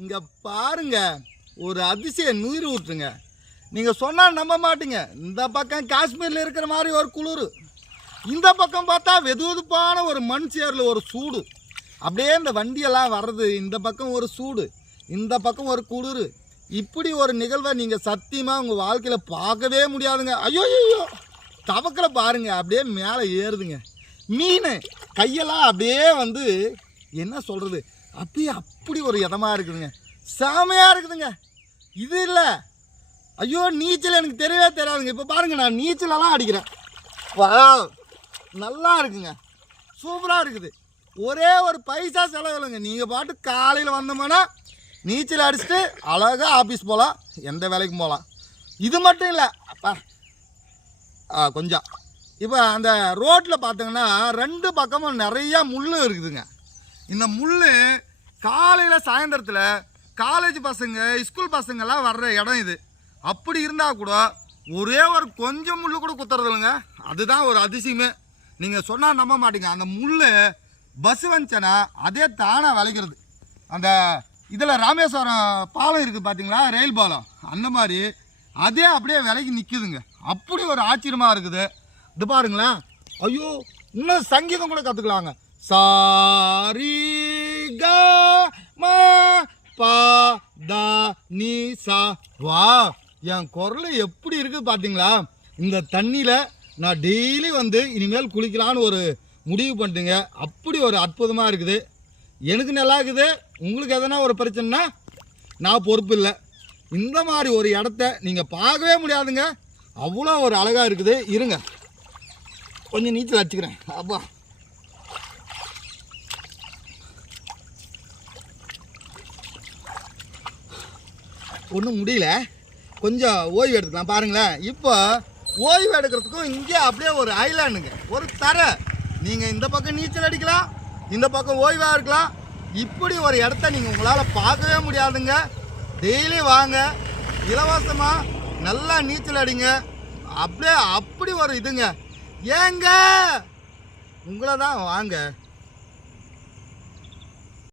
இங்கே பாருங்க, ஒரு அதிசய நீர் ஊற்றுங்க. நீங்கள் சொன்னால் நம்ப மாட்டீங்க. இந்த பக்கம் காஷ்மீரில் இருக்கிற மாதிரி ஒரு குளிர், இந்த பக்கம் பார்த்தா வெதுவெதுப்பான ஒரு மண் சேரில் ஒரு சூடு. அப்படியே இந்த வண்டியெல்லாம் வர்றது, இந்த பக்கம் ஒரு சூடு, இந்த பக்கம் ஒரு குளிர். இப்படி ஒரு நிகழ்வை நீங்கள் சத்தியமாக உங்கள் வாழ்க்கையில் பார்க்கவே முடியாதுங்க. ஐயோ ஐயோ, தவக்கில் பாருங்க, அப்படியே மேலே ஏறுதுங்க. மீன் கையெல்லாம் அப்படியே வந்து என்ன சொல்கிறது, அப்படியே அப்படி ஒரு இதமாக இருக்குதுங்க. செமையாக இருக்குதுங்க. இது இல்லை, ஐயோ நீச்சல் எனக்கு தெரியவே தெரியாதுங்க. இப்போ பாருங்கள், நான் நீச்சலெல்லாம் அடிக்கிறேன். வா, நல்லா இருக்குங்க, சூப்பராக இருக்குது. ஒரே ஒரு பைசா செலவு இல்லைங்க. நீங்கள் பாட்டு காலையில் வந்தோம்னா நீச்சல் அடிச்சுட்டு அழகாக ஆஃபீஸ் போகலாம், எந்த வேலைக்கும் போகலாம். இது மட்டும் இல்லை அப்பா, கொஞ்சம் இப்போ அந்த ரோட்டில் பார்த்தீங்கன்னா ரெண்டு பக்கமும் நிறையா முள் இருக்குதுங்க. இந்த முள் காலையில் சாயந்தரத்தில் காலேஜ் பசங்க ஸ்கூல் பசங்கள்லாம் வர்ற இடம் இது. அப்படி இருந்தால் கூட ஒரே ஒரு கொஞ்சம் முள் கூட குத்துறது இல்லைங்க. அதுதான் ஒரு அதிசயமே. நீங்கள் சொன்னால் நம்ப மாட்டீங்க. அந்த முள் பஸ் வந்துச்சுன்னா அதே தானாக விளைக்கிறது. அந்த இதில் ராமேஸ்வரம் பாலம் இருக்குது பார்த்தீங்களா, ரயில் பாலம், அந்த மாதிரி அதே அப்படியே விலைக்கு நிற்குதுங்க. அப்படி ஒரு ஆச்சரியமாக இருக்குது. இது பாருங்களேன், ஐயோ இன்னும் சங்கீதம் கூட கற்றுக்கலாங்க. சாரி க ம ப த நீ சா. வா, என் குரல் எப்படி இருக்குது பார்த்தீங்களா? இந்த தண்ணியில் நான் டெய்லி வந்து இனிமேல் குளிக்கலான்னு ஒரு முடிவு பண்ணிட்டுங்க. அப்படி ஒரு அற்புதமாக இருக்குது. எனக்கு நல்லா இருக்குது. உங்களுக்கு எதனா ஒரு பிரச்சனைனா நான் பொறுப்பு இல்லை. இந்த மாதிரி ஒரு இடத்த நீங்கள் பார்க்கவே முடியாதுங்க. அவ்வளோ ஒரு அழகாக இருக்குது. இருங்க, கொஞ்சம் நீச்சல் அடிச்சுக்கிறேன். அப்பா, ஒன்றும் முடியல, கொஞ்சம் ஓய்வு எடுத்துக்கலாம். பாருங்களேன், இப்போ ஓய்வு எடுக்கிறதுக்கும் இங்கே அப்படியே ஒரு ஐலாண்டுங்க, ஒரு தரை. நீங்கள் இந்த பக்கம் நீச்சல் அடிக்கலாம், இந்த பக்கம் ஓய்வாக இருக்கலாம். இப்படி ஒரு இடத்த நீங்கள் உங்களால் பார்க்கவே முடியாதுங்க. டெய்லி வாங்க, இலவசமாக நல்லா நீச்சல் அடிங்க. அப்படியே அப்படி ஒரு இதுங்க. ஏங்க உங்களை தான் வாங்க.